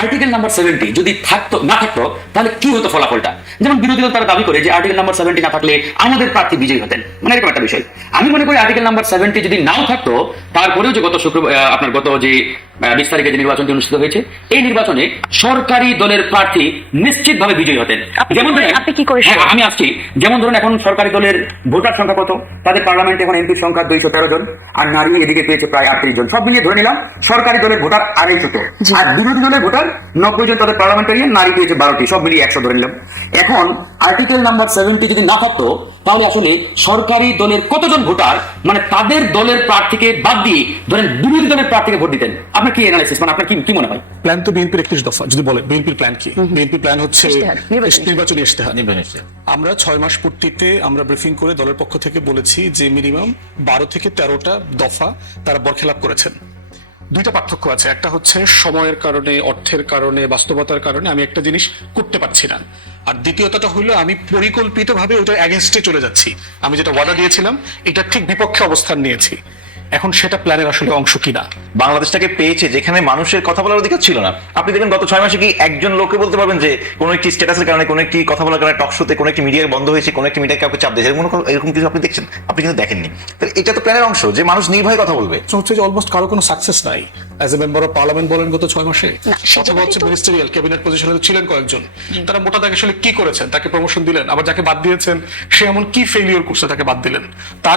Article number 70 যদি না থাকতো তাহলে কি হতো ফলাফলটা? যেমন বিরোধী দল তারা দাবি করে যে আর্টিকেল নাম্বার 70 না থাকলে আমাদের প্রার্থী বিজয়ী হতেন, মানে এরকম একটা বিষয়। আমি মনে করি আর্টিকেল নাম্বার 70 যদি নাও থাকতো, তারপরেও যে গত যে 20 তারিখে যে নির্বাচনটি অনুষ্ঠিত হয়েছে, এই নির্বাচনে সরকারি দলের প্রার্থী নিশ্চিতভাবে বিজয়ী হতেন। যেমন আপনি কি করে? আমি আসছি, যেমন ধরুন এখন সরকারি দলের ভোটার সংখ্যা কত, তাদের পার্লামেন্টে এখন এমপির সংখ্যা 213 জন, আর নারী এদিকে পেয়েছে প্রায় 38 জন। সব মিলিয়ে ধরে নিলাম সরকারি দলের ভোটার 250, আর বিরোধী দলের ভোটার 90 জন, তাদের পার্লামেন্টারিয়ান, নারী পেয়েছে 12টি, সব মিলিয়ে 100 ধরে নিলাম। এখন আর্টিকেল নাম্বার 70 যদি না থাকতো, তাহলে আসলে সরকারি দলের কতজন ভোটার মানে তাদের দলের প্রার্থীকে বাদ দিয়ে ধরেন বিরোধী দলের প্রার্থীকে ভোট দিতেন? আপনার কি অ্যানালাইসিস, মানে আপনার কি মনে হয়? প্ল্যান তো বিএনপির 31 দফা, যদি বলেন বিএনপির প্ল্যান কি? বিএনপির প্ল্যান হচ্ছে নির্বাচনী ইশতেহার। আমরা 6 মাস পূর্তিতে আমরা ব্রিফিং করে দলের পক্ষ থেকে বলেছি যে মিনিমাম 12 থেকে 13টা দফা তারা বরখেলাপ করেছেন। দুইটা পার্থক্য আছে, একটা হচ্ছে সময়ের কারণে, অর্থের কারণে, বাস্তবতার কারণে আমি একটা জিনিস করতে পারছি না, আর দ্বিতীয়টা হলো আমি পরিকল্পিতভাবে ওটা অ্যাগেনস্টে চলে যাচ্ছি। আমি যেটা ওয়াদা দিয়েছিলাম এটা ঠিক বিপক্ষে অবস্থান নিয়েছি। এখন সেটা প্ল্যানের আসলে অংশ কিনা? বাংলাদেশটাকে পেয়েছে যেখানে মানুষের কথা বলার অধিকার ছিল না। আপনি দেখবেন গত 6 মাসে কি একজন লোককে বলতে পারবেন যে কোনো একটি স্ট্যাটাসের কারণে, কোনো একটি কথা বলার কারণে, টক শোতে কোনো একটি মিডিয়া বন্ধ হয়েছে, কোনো একটি মিডিয়া কাউকে চাপ দিয়েছে, এরকম কিছু আপনি দেখছেন? আপনি কিন্তু দেখেননি। তাহলে এটা তো প্ল্যানের অংশ যে মানুষ নির্ভয়ে কথা বলবে। হচ্ছে যে অলমোস্ট কারো কোনো সাকসেস নাই as a member of parliament বলেন গত 6 মাসে, অথবা হচ্ছে মিনিস্টারিয়াল ক্যাবিনেট পজিশনে ছিলেন কয়েকজন, তারা মোটা দাগে আসলে কি করেছেন? তাকে প্রমোশন দিলেন, আবার যাকে বাদ দিয়েছেন সে এমন কি ফেলিওর করছে তাকে বাদ দিলেন?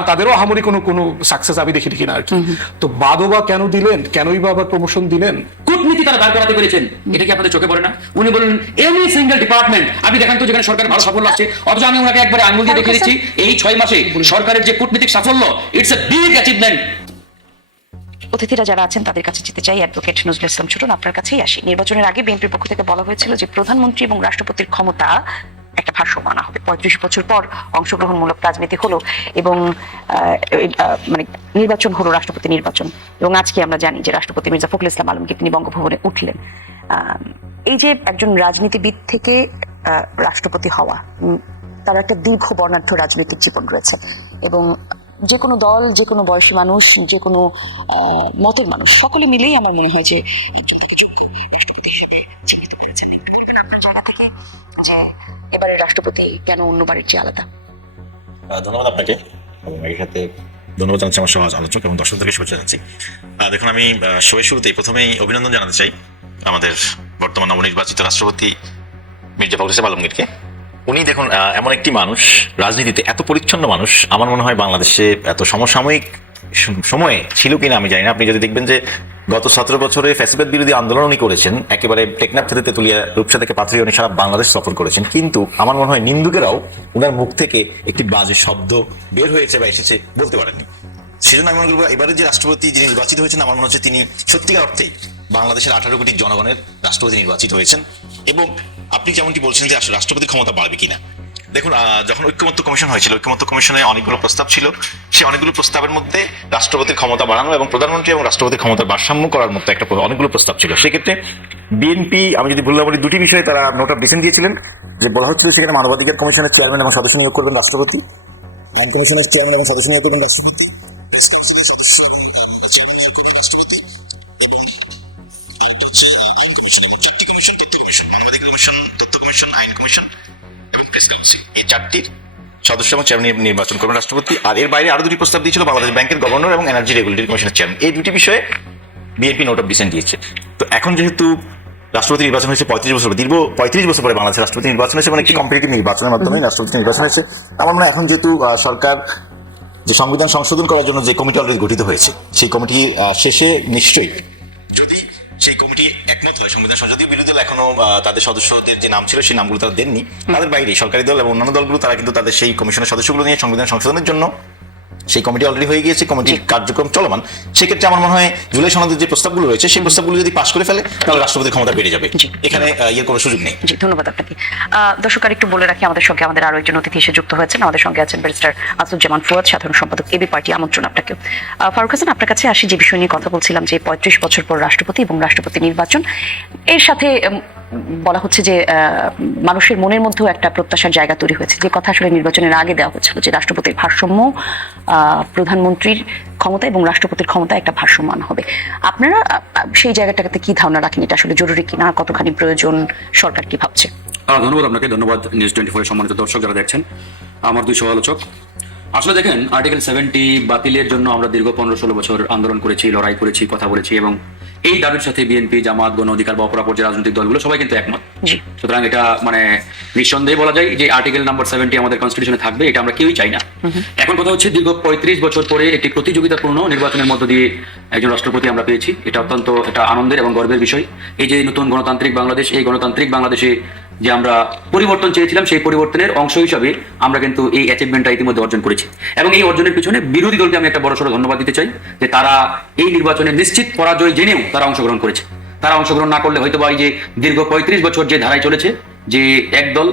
তাদেরও আহামরি কোনো সাকসেস আমি দেখি কিনা আর কি। তো বাদও বা কেন দিলেন, কেনই বা আবার প্রমোশন দিলেন? কূটনীতি তারা দাঁড় করাতে পেরেছেন, এটা কি আপনাদের চোখে পড়ে না? উনি বলেন এনি সিঙ্গেল ডিপার্টমেন্ট আপনি দেখেন তো যেখানে সরকার ভালো সাফল্য আসছে, অথচ আমি ওনাকে একবারে আঙুল দিয়ে দেখিয়ে দিচ্ছি এই 6 মাসে সরকারের যে কূটনীতিক সাফল্য, ইটস এ বিগ অ্যাচিভমেন্ট। অতিথিরা যারা আছেন তাদের কাছে যেতে চাই। অ্যাডভোকেট নজরুল ইসলাম ছোটন, আপনার কাছেই আসি। নির্বাচনের আগে বিএনপির পক্ষ থেকে বলা হয়েছিল যে প্রধানমন্ত্রী এবং রাষ্ট্রপতির ক্ষমতা একটা ভারসাম্য আনা হবে। 35 বছর পর অংশগ্রহণমূলক রাজনীতি হলো এবং মানে নির্বাচন হলো, রাষ্ট্রপতি নির্বাচন, এবং আজকে আমরা জানি যে রাষ্ট্রপতি মির্জা ফখরুল ইসলাম আলমগীর তিনি বঙ্গভবনে উঠলেন। এই যে একজন রাজনীতিবিদ থেকে রাষ্ট্রপতি হওয়া, তার একটা দীর্ঘ বর্ণাঢ্য রাজনৈতিক জীবন রয়েছে, এবং যে কোনো দল, যে কোনো বয়সী মানুষ, যে কোনো মতের মানুষ, সকলে মিলেই আমার মনে হয় যে আপনার জায়গা থেকে যে এবারের রাষ্ট্রপতি কেন অন্যবারের চেয়ে আলাদা? ধন্যবাদ আপনাকে, এবং এর সাথে ধন্যবাদ জানাচ্ছি আমার সহ আলোচক এবং দর্শকদেরকে শুভেচ্ছা জানাচ্ছি। দেখুন, আমি শোয়ের শুরুতেই প্রথমেই অভিনন্দন জানাতে চাই আমাদের বর্তমান নবনির্বাচিত রাষ্ট্রপতি মির্জা ফখরুল ইসলাম আলমগীরকে। উনি দেখুন এমন একটি মানুষ, রাজনীতিতে এত পরিচ্ছন্ন মানুষ আমার মনে হয় বাংলাদেশে এত সমসাময়িক সময়ে ছিল কিনা আমি জানি না। আপনি যদি দেখবেন যে গত 17 বছরে ফ্যাসিবাদ বিরোধী আন্দোলন উনি করেছেন, একেবারে টেকনাফ থেকে তেতুলিয়া, রূপসা থেকে পাথুরিয়া উনি সারা বাংলাদেশ সফর করেছেন, কিন্তু আমার মনে হয় নিন্দুকেরাও ওনার মুখ থেকে একটি বাজে শব্দ বের হয়েছে বা এসেছে বলতে পারেননি। সেজন্য আমি মনে করবো এবারে যে রাষ্ট্রপতি যিনি নির্বাচিত হয়েছেন, আমার মনে হচ্ছে তিনি সত্যিকার অর্থেই বাংলাদেশের 18 কোটি জনগণের রাষ্ট্রপতি নির্বাচিত হয়েছেন। এবং আপনি যেমনটি বলছেন যে আসলে রাষ্ট্রপতির ক্ষমতা বাড়বে কিনা, দেখুন যখন ঐক্যমত্য কমিশন হয়েছিল, ঐক্যমত্য কমিশনে অনেকগুলো প্রস্তাব ছিল। সেই অনেকগুলো প্রস্তাবের মধ্যে রাষ্ট্রপতির ক্ষমতা বাড়ানো এবং প্রধানমন্ত্রী এবং রাষ্ট্রপতির ক্ষমতার ভারসাম্য করার মতো অনেকগুলো প্রস্তাব ছিল। সেক্ষেত্রে বিএনপি, আমি যদি ভুল না বলি, দুটি বিষয়ে তারা নোট অফ ডিসেন্ট দিয়েছিলেন, যে বলা হচ্ছিল সেখানে মানবাধিকার কমিশনের চেয়ারম্যান এবং সদস্য নিয়োগ করবেন রাষ্ট্রপতি, আইন কমিশনের চেয়ারম্যান এবং সদস্য নিয়োগ করবেন রাষ্ট্রপতি, এই 4টির সদস্য এবং চেয়ারম্যান নির্বাচন করবেন রাষ্ট্রপতি। আর এর বাইরে আরো দুটি প্রস্তাব দিয়েছিল বাংলাদেশ ব্যাংকের গভর্নর এবং এনার্জি রেগুলেটরি কমিশনের চেয়ারম্যান। এই দুটি বিষয়ে বিএনপি নোট অফ ডিসেন্ট দিয়েছে। তো এখন যেহেতু রাষ্ট্রপতি নির্বাচন হয়েছে 35 বছর পরে বাংলাদেশের রাষ্ট্রপতি নির্বাচন হয়েছে, মানে একটি কম্পিটিটিভ নির্বাচনের মাধ্যমে রাষ্ট্রপতি নির্বাচন হয়েছে। আমার মনে হয় এখন যেহেতু সরকার যে সংবিধান সংশোধন করার জন্য যে কমিটি অলরেডি গঠিত হয়েছে, সেই কমিটি শেষে নিশ্চয়ই যদি সেই কমিটি একমত হয়, সংবিধান সংসদীয় বিরোধী দল এখনো তাদের সদস্যদের যে নাম ছিল সেই নামগুলো তারা দেননি, তাদের বাইরে সরকারি দল এবং অন্যান্য দলগুলো তারা কিন্তু তাদের সেই কমিশনের সদস্যগুলো নিয়ে সংবিধান সংশোধনের জন্য সেই কমিটি অলরেডি হয়ে গিয়েছে, কমিটির কার্যক্রম চলমান। সেক্ষেত্রে আমার মনে হয় জুলাই সনদের যে প্রস্তাবগুলো রয়েছে সেই প্রস্তাবগুলো যদি পাশ করে ফেলে তাহলে রাষ্ট্রপতির ক্ষমতা বেড়ে যাবে, এখানে এর কোনো সুযোগ নেই। জি, ধন্যবাদ আপনাকে। দর্শক একটু বলে রাখি, আমাদের সঙ্গে আমাদের আরো একজন অতিথি এসে যুক্ত হয়েছেন। আমাদের সঙ্গে আছেন ব্যারিস্টার আসুজ্জামান ফুয়াদ, সাধারণ সম্পাদক এবি পার্টি। আমন্ত্রণ আপনাকে। ফারুক হাসান, আপনার কাছে আসি। যে বিষয় নিয়ে কথা বলছিলাম যে 35 বছর পর রাষ্ট্রপতি এবং রাষ্ট্রপতি নির্বাচন, এর সাথে বলা হচ্ছে যে মানুষের মনের মধ্যেও একটা প্রত্যাশার জায়গা তৈরি হয়েছে, যে কথা আসলে নির্বাচনের আগে দেওয়া হয়েছিল যে রাষ্ট্রপতির ভারসাম্য, প্রধানমন্ত্রীর ক্ষমতা এবং রাষ্ট্রপতির ক্ষমতা একটা ভারসাম্য আনা হবে। আপনারা সেই জায়গাটাতে কি ধারণা রাখেন, এটা আসলে জরুরি কিনা, কতখানি প্রয়োজন, সরকার কি ভাবছে? ধন্যবাদ আপনাকে, ধন্যবাদ নিউজ 24 সম্মানিত দর্শক যারা দেখছেন। আমার দুই সমালোচক, আসলে দেখেন, আর্টিকেল 70 বাতিলের জন্য আমরা দীর্ঘ 15-16 বছর আন্দোলন করেছি, লড়াই করেছি, কথা বলেছি, এবং এই দাবির সাথে বিএনপি, জামাত, গণ অধিকার বা অপর পর্যায়ের রাজনৈতিক দলগুলো সবাই কিন্তু একমত। সুতরাং এটা মানে নিঃসন্দেহে বলা যায় যে আর্টিকেল নাম্বার 70 আমাদের কনস্টিটিউশনে থাকবে, এটা আমরা কেউই চাই না। এখন কথা হচ্ছে, দীর্ঘ 35 বছর পরে একটি প্রতিযোগিতাপূর্ণ নির্বাচনের মধ্য দিয়ে একজন রাষ্ট্রপতি আমরা পেয়েছি। এটা অত্যন্ত একটা আনন্দের এবং গর্বের বিষয়। এই যে নতুন গণতান্ত্রিক বাংলাদেশ, এই গণতান্ত্রিক বাংলাদেশে যে আমরা পরিবর্তন চেয়েছিলাম, সেই পরিবর্তনের অংশ হিসাবে আমরা কিন্তু এই অ্যাচিভমেন্টটা ইতিমধ্যে অর্জন করেছি। এবং এই অর্জনের পিছনে বিরোধী দলকে আমি একটা বড়সড় ধন্যবাদ দিতে চাই যে তারা এই নির্বাচনে নিশ্চিত পরাজয় জেনেও তারা অংশগ্রহণ করেছে। তারা অংশগ্রহণ না করলে হয়তো বা এই যে দীর্ঘ 35 বছর যে ধারায় চলেছে যে এক দল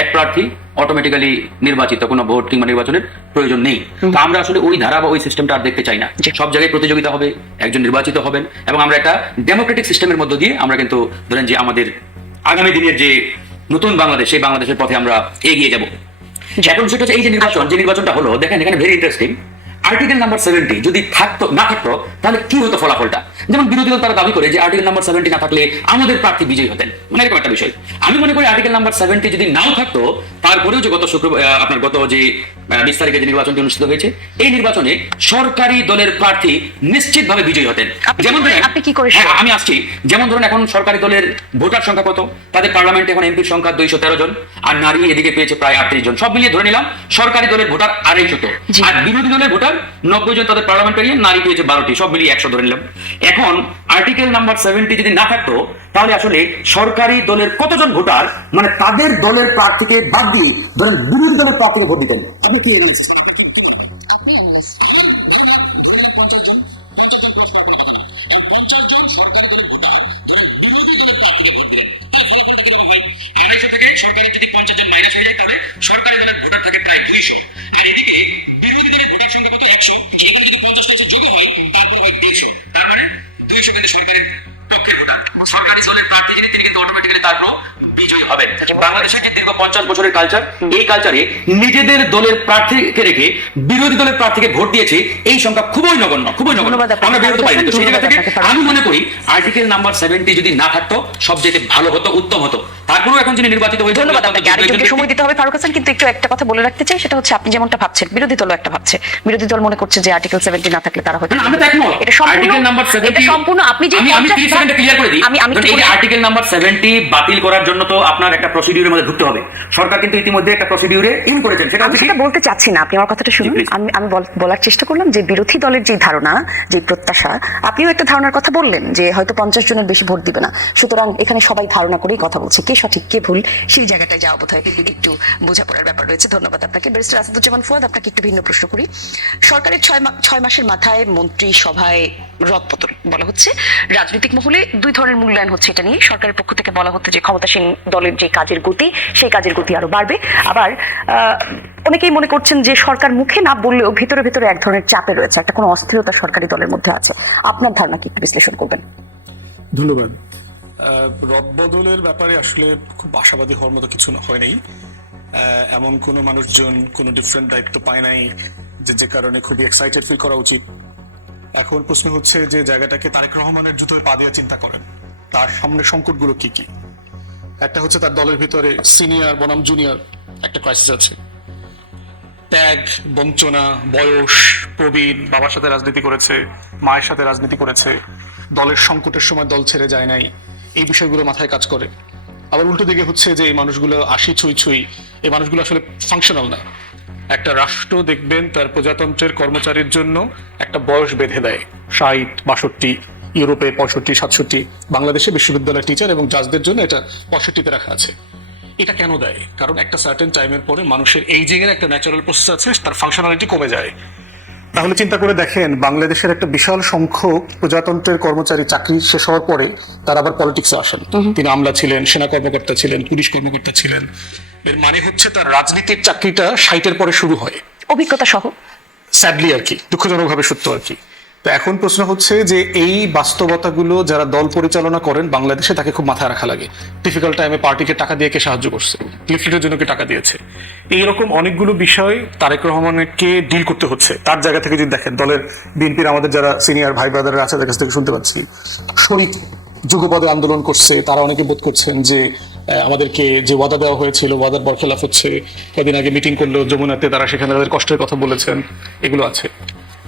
এক প্রার্থী অটোমেটিক্যালি নির্বাচিত, কোনো ভোট কিংবা নির্বাচনের প্রয়োজন নেই। তো আমরা আসলে ওই ধারা বা ওই সিস্টেমটা আর দেখতে চাই না। সব জায়গায় প্রতিযোগিতা হবে, একজন নির্বাচিত হবেন, এবং আমরা একটা ডেমোক্রেটিক সিস্টেমের মধ্য দিয়ে আমরা কিন্তু ধরেন যে আমাদের আগামী দিনের যে নতুন বাংলাদেশ, সেই বাংলাদেশের পথে আমরা এগিয়ে যাব। এখন সেটা হচ্ছে এই যে নির্বাচনটা হলো, দেখেন এখানে ভেরি ইন্টারেস্টিং। আর্টিকেল নাম্বার 70 যদি না থাকতো তাহলে কি হতো ফলাফলটা? যেমন বিরোধী দল তারা দাবি করে যে আর্টিকেল নাম্বার 70 না থাকলে আমাদের প্রার্থী বিজয়ী হতেন, মানে এরকম একটা বিষয়। আমি মনে করি আর্টিকেল নাম্বার 70 যদি নাও থাকতো, তারপরেও যে গত যে 20 তারিখে যে নির্বাচনটি অনুষ্ঠিত হয়েছে, এই নির্বাচনে সরকারি দলের প্রার্থী নিশ্চিতভাবে বিজয়ী হতেন। যেমন আপনি কি করে? হ্যাঁ, আমি আসছি। যেমন ধরুন, এখন সরকারি দলের ভোটার সংখ্যা কত? তাদের পার্লামেন্টে এখন এমপির সংখ্যা 213 জন, আর নারী এদিকে পেয়েছে প্রায় 38 জন। সব মিলিয়ে ধরে নিলাম সরকারি দলের ভোটার 250, আর বিরোধী দলের ভোটার 90 জন, তাদের পার্লামেন্টারিয়ান, নারী পেয়েছে 12টি, সব মিলিয়ে 100 ধরে নিলাম। এখন আর্টিকেল নাম্বার 70 যদি না থাকতো, তাহলে আসলে সরকারি দলের কতজন ভোটার মানে তাদের দলের প্রার্থীকে বাদ দিয়ে ধরেন বিরোধী দলের প্রার্থীকে ভোট দিতেন? আপনি কি সরকারি দলের ভোটার থাকে প্রায় 200, আর এদিকে বিরোধী দলের ভোটার সংখ্যা কত? 100। এগুলো যদি 50 এসে যোগ হয়, তারপর হয় 150। তার মানে 200 কিন্তু সরকারের পক্ষের ভোটার। সরকারি দলের প্রার্থী যিনি, তিনি কিন্তু অটোমেটিক্যালি তারপর বিজয়ী হবেন। বাংলাদেশের যে দীর্ঘ 50 বছরের কালচার, এই কালচারে নিজেদের দলের প্রার্থীকে রেখে বিরোধী দলের প্রার্থীকে ভোট দিয়েছে এই সংখ্যা খুবই নগণ্য, খুবই নগণ্য। আমরা বেরোতে পারি না। তো সেই জায়গা থেকে আমি মনে করি আর্টিকেল নাম্বার 70 যদি না থাকতো, সবচেয়ে ভালো হতো, উত্তম হতো। তারপরেও এখন যিনি নির্বাচিত হয়েছে, ধন্যবাদ আপনাকে। আরেকজনকে সময় দিতে হবে ফারুক হাসান, কিন্তু একটু একটা কথা বলে রাখতে চাই, সেটা হচ্ছে আপনি যেমনটা ভাবছেন, বিরোধী দলও একটা ভাবছে। বিরোধী দল মনে করছে যে আর্টিকেল 70 না থাকলে তারা হয়তো সম্পূর্ণ আপনি যে আমি 30 সেকেন্ডে ক্লিয়ার করে দিই। এই যে আর্টিকেল নাম্বার 70 বাতিল করার জন্য তো আপনার একটা প্রসিডিউরের মধ্যে ঢুকতে হবে। সরকার কিন্তু ইতিমধ্যে একটা প্রসিডিউরে ইন করেছেন। সেটা আমি সেটা বলতে চাচ্ছি না, আপনি আমার কথাটা শুনুন। আমি বলার চেষ্টা করলাম যে বিরোধী দলের যে ধারণা, যে প্রত্যাশা, আপনিও একটা ধারণার কথা বললেন যে হয়তো 50 জনের বেশি ভোট দিবে না। সুতরাং এখানে সবাই ধারণা করেই কথা বলছে, কে সঠিক কে ভুল সেই জায়গাটায় যাওয়া বোধহয় একটু বোঝাপড়ার ব্যাপার রয়েছে। ধন্যবাদ আপনাকে। ব্যারিস্টার আসাদুজ্জামান ফুয়াদ, আপনাকে একটু ভিন্ন প্রশ্ন করি। সরকারের 6 মাসের মাথায় মন্ত্রী সভায় রদবদল বলা হচ্ছে। রাজনৈতিক মহলে দুই ধরনের মূল্যায়ন হচ্ছে এটা নিয়ে। সরকারের পক্ষ থেকে বলা হচ্ছে যে ক্ষমতাসীন দলের যে কাজের গতি, সেই কাজের গতি আরো বাড়বে। আবার অনেকেই মনে করছেন যে সরকার মুখে না বললেও ভিতরে ভিতরে এক ধরনের চাপে রয়েছে, একটা কোনো অস্থিরতা সরকারি দলের মধ্যে আছে। আপনার ধারণা কি একটু বিশ্লেষণ করবেন? ধন্যবাদ। রদবদলের ব্যাপারে আসলে খুব আশাবাদী হওয়ার মতো কিছু হয়নি। এমন কোনো মানুষজন কোনো ডিফারেন্ট দায়িত্ব পায় নাই যে কারণে খুবই এক্সাইটেড ফিল করা উচিত। এখন প্রশ্ন হচ্ছে যে জায়গাটাকে তারেক রহমানের জুতোয় পা দিয়ে চিন্তা করেন, তার সামনে সংকটগুলো কি কি। একটা হচ্ছে তার দলের ভিতরে সিনিয়র বনাম জুনিয়র একটা ক্রাইসিস আছে। ত্যাগ, বঞ্চনা, বয়স, প্রবীণ, বাবার সাথে রাজনীতি করেছে, মায়ের সাথে রাজনীতি করেছে, দলের সংকটের সময় দল ছেড়ে যায় নাই, এই বিষয়গুলো মাথায় কাজ করে। আবার উল্টো দিকে হচ্ছে যে এই মানুষগুলো 80 ছুঁই, এই মানুষগুলো আসলে ফাংশনাল না। একটা রাষ্ট্র দেখবেন তার প্রজাতন্ত্রের কর্মচারীর জন্য একটা বয়স বেঁধে দেয়, 60, 62, ইউরোপে 65, 67, বাংলাদেশে বিশ্ববিদ্যালয়ের টিচার এবং জাজদের জন্য এটা 65-তে রাখা আছে। এটা কেন দেয়? কারণ একটা সার্টেন টাইমের পরে মানুষের এইজিং এর একটা ন্যাচারাল প্রসেস আছে, তার ফাংশনালিটি কমে যায়। তাহলে চিন্তা করে দেখেন, বাংলাদেশের একটা বিশাল সংখ্যক প্রজাতন্ত্রের কর্মচারী চাকরি শেষ হওয়ার পরে তারা আবার পলিটিক্সে আসেন। তিনি আমলা ছিলেন, সেনা কর্মকর্তা ছিলেন, পুলিশ কর্মকর্তা ছিলেন। এর মানে হচ্ছে তার রাজনীতির চাকরিটা 60-এর পরে শুরু হয়, অভিজ্ঞতা সহ। স্যাডলি আর কি, দুঃখজনকভাবে সত্য আর কি। তো এখন প্রশ্ন হচ্ছে যে এই বাস্তবতাগুলো যারা দল পরিচালনা করেন বাংলাদেশে তাকে খুব মাথায় রাখা লাগে। ডিফিকাল্ট টাইমে পার্টিকে টাকা দিয়ে কে সাহায্য করছে, লিফলেটের জন্য কে টাকা দিয়েছে, এইরকম অনেকগুলো বিষয় তারেক রহমানকে ডিল করতে হচ্ছে। তার জায়গা থেকে যদি দেখেন, দলের বিএনপির আমাদের যারা সিনিয়র ভাই ব্রাদাররা আছে তাদের কাছ থেকে শুনতে পাচ্ছি শরিক যুগপদে আন্দোলন করছে, তারা অনেকে বোধ করছেন যে আমাদেরকে যে ওয়াদা দেওয়া হয়েছিল ওয়াদার বরখেলাফ হচ্ছে। কদিন আগে মিটিং করলো যমুনাতে, তারা সেখানে তাদের কষ্টের কথা বলেছেন, এগুলো আছে।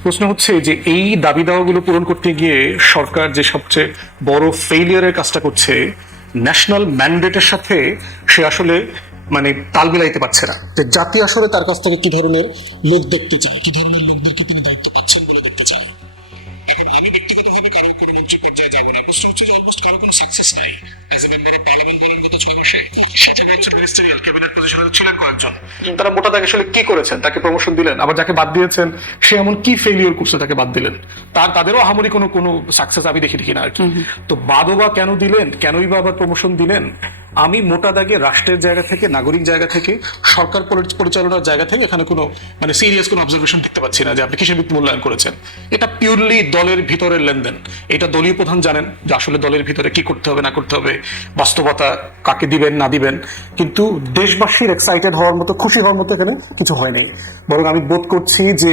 প্রশ্ন হচ্ছে যে এই দাবি দাওয়াগুলো পূরণ করতে গিয়ে সরকার যে সবচেয়ে বড় ফেইলিয়ারের কাজটা করছে, ন্যাশনাল ম্যান্ডেটের সাথে সে আসলে মানে তাল মিলাইতে পারছে না। যে জাতি আসলে তার কাছ থেকে কি ধরনের লোক দেখতে চায়, কি ধরনের লোকদেরকে তিনি দায়িত্ব পাচ্ছেন বলে দেখতে চান। এখন আমি ব্যক্তিগতভাবে কারো কোনো মন্ত্রী পর্যায়ে যাবো না। প্রশ্ন হচ্ছে যে অলমোস্ট কারো কোনো সাকসেস নাই। As a member of parliament বলেন গত 6 মাসে সেখানে একজন মিনিস্টারিয়াল ক্যাবিনেট পজিশনে ছিলেন কয়েকজন, তারা মোটা দাগে আসলে কি করেছেন, তাকে প্রমোশন দিলেন, আবার যাকে বাদ দিয়েছেন সে এমন কি ফেলিওর করছে তাকে বাদ দিলেন। তাদেরও আহামরি কোনো সাকসেস আমি দেখি না আর কি। তো বাদও বা কেন দিলেন, কেনই বা আবার প্রমোশন দিলেন? আমি মোটা দাগে রাষ্ট্রের জায়গা থেকে, নাগরিক জায়গা থেকে, সরকার পরিচালনার জায়গা থেকে এখানে কোনো মানে সিরিয়াস কোনো অবজারভেশন দেখতে পাচ্ছি না যে আপনি কিসের ভিত্তি মূল্যায়ন করেছেন। এটা পিওরলি দলের ভিতরের লেনদেন। এটা দলীয় প্রধান জানেন যে আসলে দলের ভিতরে কি করতে হবে না করতে হবে, বাস্তবতা কাকে দিবেন না দিবেন। কিন্তু দেশবাসীর এক্সাইটেড হওয়ার মতো, খুশি হওয়ার মতো এখানে কিছু হয়নি। বরং আমি বোধ করছি যে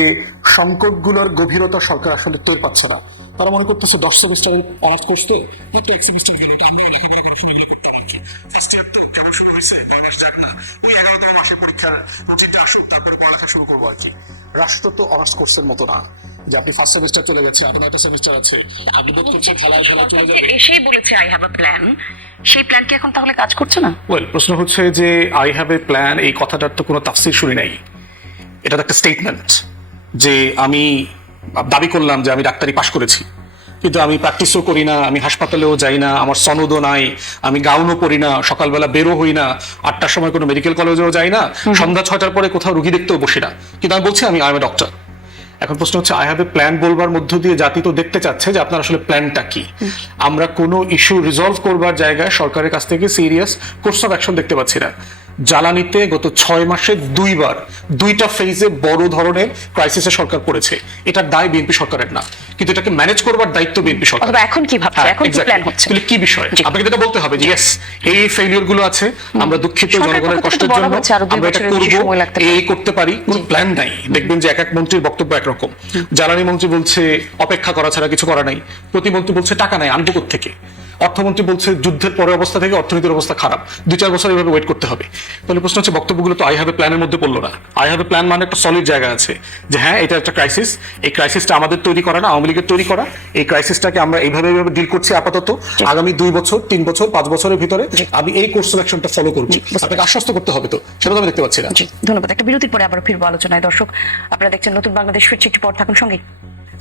সংকটগুলোর গভীরতা সরকার আসলে টের পাচ্ছে না। তারা মনে করতেছে 10 সেমিস্টার অনার্স করতে একটা এক সেমিস্টার গেল, আমরা লেখাপড়া করে ফেলে করতে পারছি। ফার্স্ট ইয়ার তো কেমন শুরু হয়েছে, 9 মাস যাক না, ওই 11তম মাসের পরীক্ষা রুটিনটা আসুক, তারপরে পড়ালেখা শুরু করবো আর কি। রাষ্ট্র তো অনার্স কোর্সের মতো না যে আপনি ফার্স্ট সেমিস্টার চলে গেছে, আরো 9টা সেমিস্টার আছে, আপনি বোধ করছেন খেলায় চলে যাবে। এসেই বলেছে আই হ্যাভ আ প্ল্যান, সেই প্ল্যান কি এখন তাহলে কাজ করছে না? ওয়েল, প্রশ্ন হচ্ছে যে আই হ্যাভ এ প্ল্যান, এই কথাটার তো কোনো তাফসীর শুনি নাই। এটা তো একটা স্টেটমেন্ট যে আমি দাবি করলাম যে আমি ডাক্তারি পাশ করেছি, কিন্তু আমি প্র্যাকটিসও করি না, আমি হাসপাতালেও যাই না, আমার সনদও নাই, আমি গাউনও পরি না, সকালবেলা বেরো হই না, 8টার সময় কোনো মেডিকেল কলেজেও যাই না, সন্ধ্যা 6টার পরে কোথাও রুগী দেখতেও বসি না, কিন্তু আমি বলছি আমি আই এম এ ডক্টর। এখন প্রশ্ন হচ্ছে আই হ্যাভ এ প্ল্যান বলবার মধ্য দিয়ে জাতি তো দেখতে চাচ্ছে যে আপনার আসলে প্ল্যানটা কি। আমরা কোনো ইস্যু রিজলভ করবার জায়গায় সরকারের কাছ থেকে সিরিয়াস কোর্স অফ অ্যাকশন দেখতে পাচ্ছি না। জ্বালানিতে গত 6 মাসে 2বার 2টা ফেজে বড় ধরনের ক্রাইসিসে সরকার পড়েছে। এটার দায় বিএনপি সরকারের না, কিন্তু এটাকে ম্যানেজ করবার দায়িত্ব বিএনপি সরকার। অথবা এখন কি ভাবছে, এখন কি প্ল্যান হচ্ছে, তাহলে কি বিষয় আপনাকে যেটা বলতে হবে যে ইয়েস এই ফেলিওর গুলো আছে, আমরা দুঃখিত জনগণের কষ্টের জন্য, আমরা এটা করব, এই করতে পারি, কোনো প্ল্যান নাই। দেখবেন যে এক এক মন্ত্রীর বক্তব্য একরকম। জ্বালানি মন্ত্রী বলছে অপেক্ষা করা ছাড়া কিছু করা নাই, প্রতিমন্ত্রী বলছে টাকা নাই, আনবো থেকে, অর্থমন্ত্রী বলছে যুদ্ধের পরের অবস্থা থেকে অর্থনীতির অবস্থা খারাপ, 2-4 বছর এইভাবে ওয়েট করতে হবে। তাহলে প্রশ্ন হচ্ছে বক্তব্যগুলো তো আই হ্যাভ এ প্ল্যানের মধ্যে পড়লো না। আই হ্যাভ এ প্ল্যান মানে একটা সলিড জায়গা আছে যে হ্যাঁ এটা একটা ক্রাইসিস, এই ক্রাইসিসটা আমাদের তৈরি করা না, আওয়ামী লীগের তৈরি করা। এই ক্রাইসিসটাকে আমরা এইভাবে ডিল করছি আপাতত, আগামী 2 বছর 3 বছর 5 বছরের ভিতরে আমি এই কোর্স অফ অ্যাকশনটা ফলো করব। আপনাকে আশ্বস্ত করতে হবে, তো সেটা তো আমি দেখতে পাচ্ছি না। ধন্যবাদ। একটা বিরতির পরে আবার ফিরবো আলোচনায়। দর্শক, আপনারা দেখছেন নতুন বাংলাদেশ, ফিরছি একটু পর, থাকুন সঙ্গে।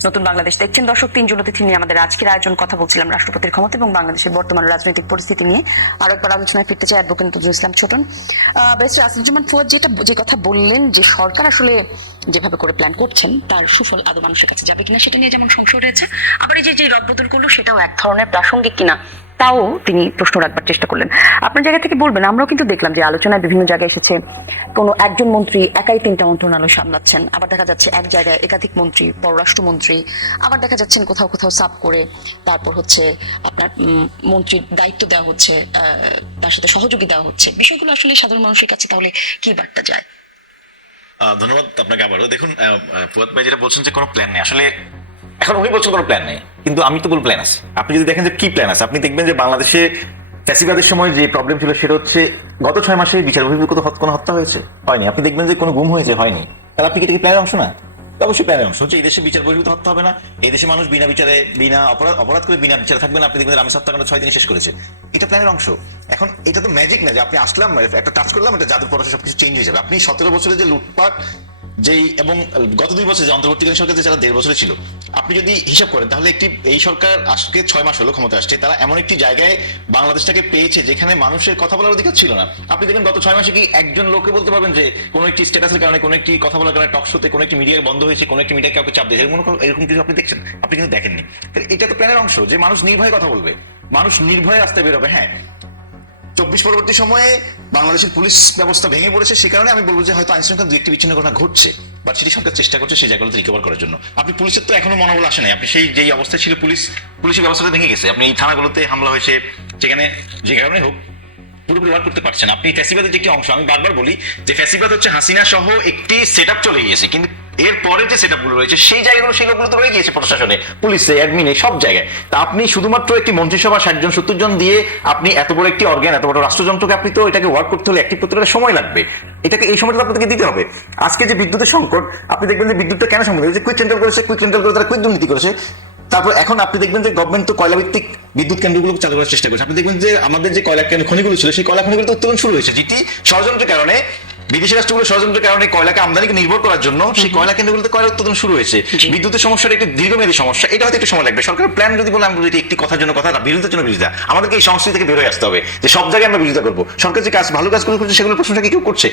নতুন বাংলাদেশ দেখছেন দর্শক। 3 জন অতিথি নিয়ে আমাদের আজকের আয়োজন, কথা বলছিলাম রাষ্ট্রপতির ক্ষমতা এবং বাংলাদেশের বর্তমান রাজনৈতিক পরিস্থিতি নিয়ে। আরো একবার আলোচনায় ফিরতে চাই অ্যাডভোকেট নজরুল ইসলাম ছোটন। ব্যারিস্টার আসিফুজ্জামান ফুয়াদ যে কথা বললেন যে সরকার আসলে যেভাবে করে প্ল্যান করছেন তার সুফল আদৌ মানুষের কাছে যাবে কিনা সেটা নিয়ে যেমন সংশয় রয়েছে, আবার এই যে রদবদল করলো সেটাও এক ধরনের প্রাসঙ্গিক কিনা তাও তিনি প্রশ্ন রাখবার চেষ্টা করলেন। আপনার জায়গা থেকে বলবেন, আমরাও কিন্তু দেখলাম যে আলোচনায় বিভিন্ন জায়গায় এসেছে কোনো একজন মন্ত্রী একাই 3টা মন্ত্রণালয় সামলাচ্ছেন, আবার দেখা যাচ্ছে এক জায়গায় একাধিক মন্ত্রী, পররাষ্ট্রমন্ত্রী, আবার দেখা যাচ্ছেন কোথাও কোথাও সাব করে তারপর হচ্ছে আপনার মন্ত্রীর দায়িত্ব দেওয়া হচ্ছে, তার সাথে সহযোগী দেওয়া হচ্ছে। বিষয়গুলো আসলে সাধারণ মানুষের কাছে তাহলে কি বার্তা যায়? ধন্যবাদ আপনাকে আবারও। দেখুন, ফুয়াদ ভাই যেটা বলছেন যে কোনো প্ল্যান নেই, আসলে এখন উনি বলছেন কোনো প্ল্যান নেই, কিন্তু আমি তো বলবো প্ল্যান আছে। আপনি যদি দেখেন যে কি প্ল্যান আছে, আপনি দেখবেন যে বাংলাদেশে ফ্যাসিবাদের সময় যে প্রবলেম ছিল সেটা হচ্ছে গত 6 মাসে বিচার বহির্ভূত কোনো হত্যা হয়েছে হয়নি। আপনি দেখবেন যে কোনো গুম হয়েছে হয়নি। তাহলে আপনি কি এটা কি প্ল্যানের অংশ না? অবশ্যই প্ল্যানের অংশ হচ্ছে এই দেশে বিচার বহির্ভূত হত্যা হবে না, এই দেশে মানুষ বিনা বিচারে বিনা অপরাধ করে বিনা বিচারে থাকবে না। আপনি দেখবেন রামেশ হত্যাকাণ্ড 6 দিনে শেষ করেছে, এটা প্ল্যানের অংশ। এখন এটা তো ম্যাজিক না যে আপনি আসলাম একটা টাচ করলাম একটা জাদুর পরে সবকিছু চেঞ্জ হয়ে যাবে। আপনি 17 বছরে যে লুটপাট যেই এবং গত 2 বছর যে অন্তর্বর্তীকালীন সরকার যারা 1.5 বছরে ছিল, আপনি যদি হিসাব করেন তাহলে এই সরকার আজকে 6 মাস হলো ক্ষমতা আসছে, তারা এমন একটি জায়গায় বাংলাদেশটাকে পেয়েছে যেখানে মানুষের কথা বলার অধিকার ছিল না। আপনি দেখেন গত 6 মাসে কি একজন লোককে বলতে পারবেন যে কোনো একটি স্ট্যাটাসের কারণে, কোনো একটি কথা বলার কারণে, টক শোতে কোনো একটি মিডিয়ায় বন্ধ হয়েছে, কোনো একটি মিডিয়ায় কাউকে চাপ দিয়েছে, এরকম কিছু আপনি দেখছেন? আপনি কিন্তু দেখেননি। এটা তো প্ল্যানের অংশ যে মানুষ নির্ভয়ে কথা বলবে, মানুষ নির্ভয়ে রাস্তায় বেরোবে। হ্যাঁ, 24 পরবর্তী সময়ে বাংলাদেশের পুলিশ ব্যবস্থা ভেঙে পড়েছে, সে কারণে আমি বলবো যে হয়তো আইনশৃঙ্খলা 2-1টি বিচ্ছিন্ন ঘটনা ঘটছে। বাট সেটি সরকার চেষ্টা করছে সেই জায়গাগুলোতে রিকভার করার জন্য। আপনি পুলিশের তো এখনো মনোবল আসে নাই, আপনি সেই যেই অবস্থায় ছিল পুলিশের ব্যবস্থাটা ভেঙে গেছে, আপনি এই থানাগুলোতে হামলা হয়েছে, যেখানে যে কারণে হোক পুরোপুরি ওয়ার্ক করতে পারছেন। আপনি ফ্যাসিবাদের যে একটি অংশ, আমি বারবার বলি যে ফ্যাসিবাদ হচ্ছে হাসিনা সহ একটি সেট আপ চলে গিয়েছে, কিন্তু এর পরে যে সেট আপগুলো রয়েছে সেই জায়গাগুলো সেগুলো তো রয়ে গিয়েছে প্রশাসনে, পুলিশে, অ্যাডমিনে, সব জায়গায়। তা আপনি শুধুমাত্র একটি মন্ত্রিসভা 60-70 জন দিয়ে আপনি এত বড় একটি অর্গান, এত বড় রাষ্ট্রযন্ত্রকে আপনি তো এটাকে ওয়ার্ক করতে হলে অ্যাক্টিভ করতে হলে সময় লাগবে, এটাকে এই সময়টা আপনাদেরকে দিতে হবে। আজকে যে বিদ্যুতের সংকট, আপনি দেখবেন যে বিদ্যুৎটা কেন সংকট হয়েছে, কুইক রেন্টাল করেছে, কুইক রেন্টাল করে তারা কুইক দুর্নীতি করেছে। তারপর এখন আপনি দেখবেন যে গভর্নমেন্ট তো কয়লা ভিত্তিক বিদ্যুৎ কেন্দ্রগুলো চালু করার চেষ্টা করছে। আপনি দেখবেন যে আমাদের যে কয়লা খনিগুলো ছিল সেই কয়লা খনিগুলো উত্তোলন শুরু হয়েছে, যেটি ষড়যন্ত্রের কারণে, বিদেশি রাষ্ট্রগুলো ষড়যন্ত্রের কারণে কয়লাকে আমদানিকে নির্ভর করার জন্য সেই কয়লা কেন্দ্রগুলোতে কয়লা উৎপাদন শুরু হয়েছে। বিদ্যুতের সমস্যাটা একটি দীর্ঘমেয়াদী সমস্যা, এটা হয়তো একটু সময় লাগবে। সরকারের প্ল্যান যদি বলে, আমরা যদি একটি কথার জন্য কথা, বিরোধিতার জন্য বিরোধিতা, আমাদেরকে এই সংস্কৃতি থেকে বেরোয় আসতে হবে যে সব জায়গায় আমরা বিরোধিতা করবো। সরকার যে কাজ, ভালো কাজগুলো করছে সেগুলোর প্রশংসা কি কেউ করছে?